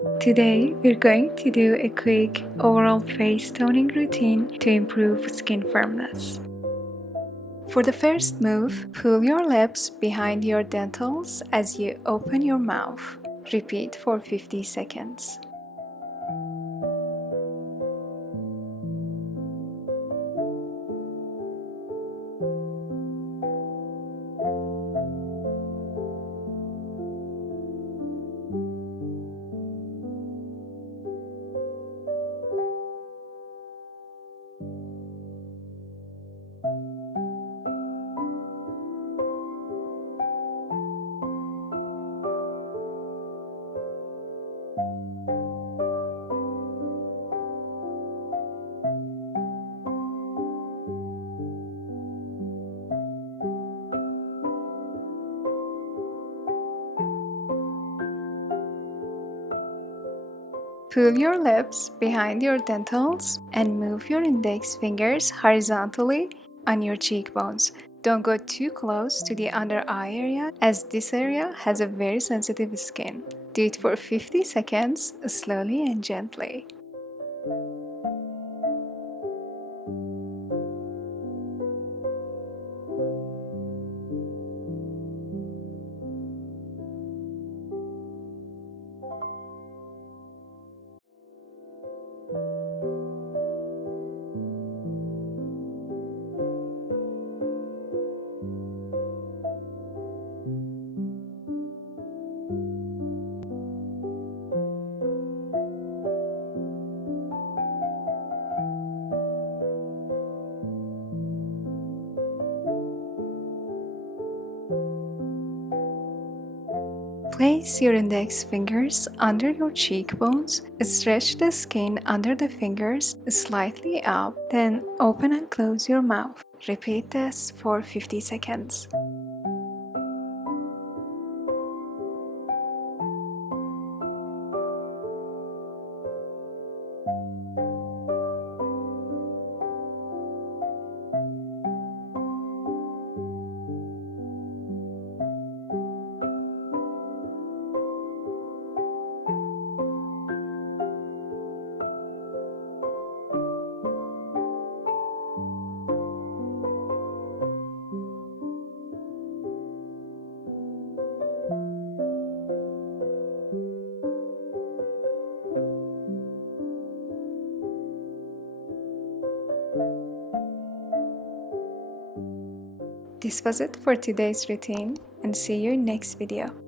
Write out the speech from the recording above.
Today, we're going to do a quick overall face toning routine to improve skin firmness. For the first move, pull your lips behind your dentals as you open your mouth. Repeat for 50 seconds. Pull your lips behind your dentals and move your index fingers horizontally on your cheekbones. Don't go too close to the under eye area as this area has a very sensitive skin. Do it for 50 seconds, slowly and gently. Place your index fingers under your cheekbones, stretch the skin under the fingers slightly up, then open and close your mouth. Repeat this for 50 seconds. This was it for today's routine, and see you in next video.